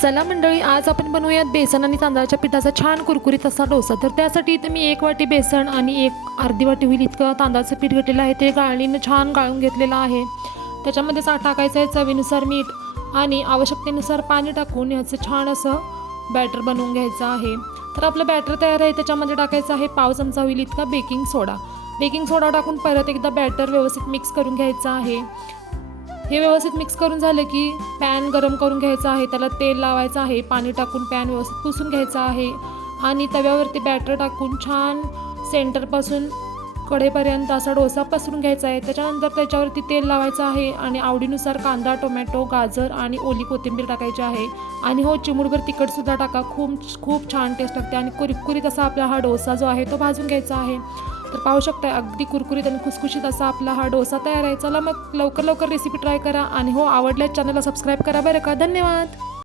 चला मंडळी, आज आपण बनवूयात बेसन आणि तांदळाच्या पिठाचा छान कुरकुरीत असा डोसा। तर त्यासाठी इथे मी 1 वाटी बेसन आणि अर्धी वाटी होईल इतकं तांदळाचं पीठ घेतलेलं आहे। ते गाळणीने छान गाळून घेतलेलं आहे। त्याच्यामध्ये टाकायचं आहे चवीनुसार मीठ आणि आवश्यकतेनुसार पाणी टाकून याचं छान असं बॅटर बनवून घ्यायचं आहे। तर आपलं बॅटर तयार आहे। त्याच्यामध्ये टाकायचं आहे पाव चमचा होईल इतका बेकिंग सोडा। बेकिंग सोडा टाकून परत एकदा बॅटर व्यवस्थित मिक्स करून घ्यायचं आहे। हे व्यवस्थित मिक्स करून झालं की पॅन गरम करून घ्यायचा आहे। त्याला तेल लावायचं आहे। पाणी टाकून पॅन व्यवस्थित पुसून घ्यायचा आहे आणि तव्यावरती बॅटर टाकून छान सेंटरपासून कडेपर्यंत असा डोसा पसरून घ्यायचा आहे। त्याच्यानंतर त्याच्यावरती तेल लावायचं आहे आणि आवडीनुसार कांदा, टोमॅटो, गाजर आणि ओली कोथिंबीर टाकायची आहे। आणि हो, चिमूटभर तिखटसुद्धा टाका। खूप छान टेस्ट लागते आणि कुरकुरीत असा आपला हा डोसा जो आहे तो भाजून घ्यायचा आहे। तर पाहू शकता अगदी कुरकुरीत आणि खुसखुशीत असा आपला हा डोसा तयार आहे। चला मग लवकर रेसिपी ट्राय करा आणि हो, आवडल्यास चॅनलला सबस्क्राईब करा बरं का। धन्यवाद।